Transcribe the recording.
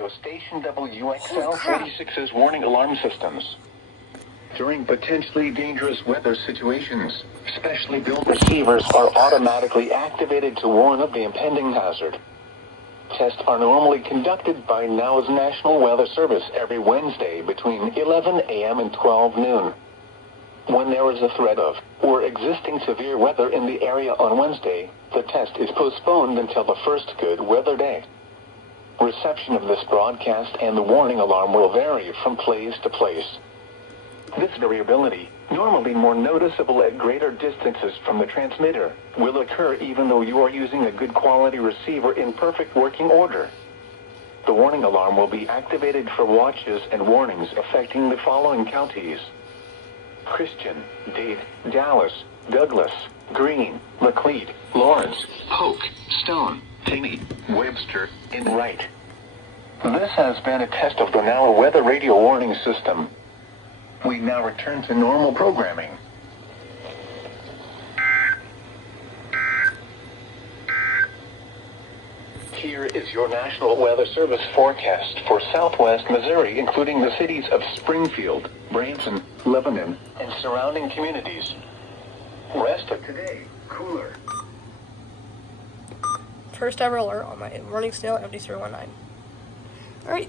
radio station WXL 46's warning alarm systems. During potentially dangerous weather situations, specially built receivers are automatically activated to warn of the impending hazard. Tests are normally conducted by NOW's National Weather Service every Wednesday between 11 a.m. and 12 noon. When there is a threat of, or existing severe weather in the area on Wednesday, the test is postponed until the first good weather day. Reception of this broadcast and the warning alarm will vary from place to place. This variability, normally more noticeable at greater distances from the transmitter, will occur even though you are using a good quality receiver in perfect working order. The warning alarm will be activated for watches and warnings affecting the following counties: Christian, Dade, Dallas, Douglas, Greene, Laclede, Lawrence, Polk, Stone, Taney, Webster, and Wright. This has been a test of the NOW Weather Radio Warning System. We now return to normal programming. Here is your National Weather Service forecast for southwest Missouri, including the cities of Springfield, Branson, Lebanon, and surrounding communities. Rest of today, cooler. First ever alert on my RunningSnail MD319. Alright.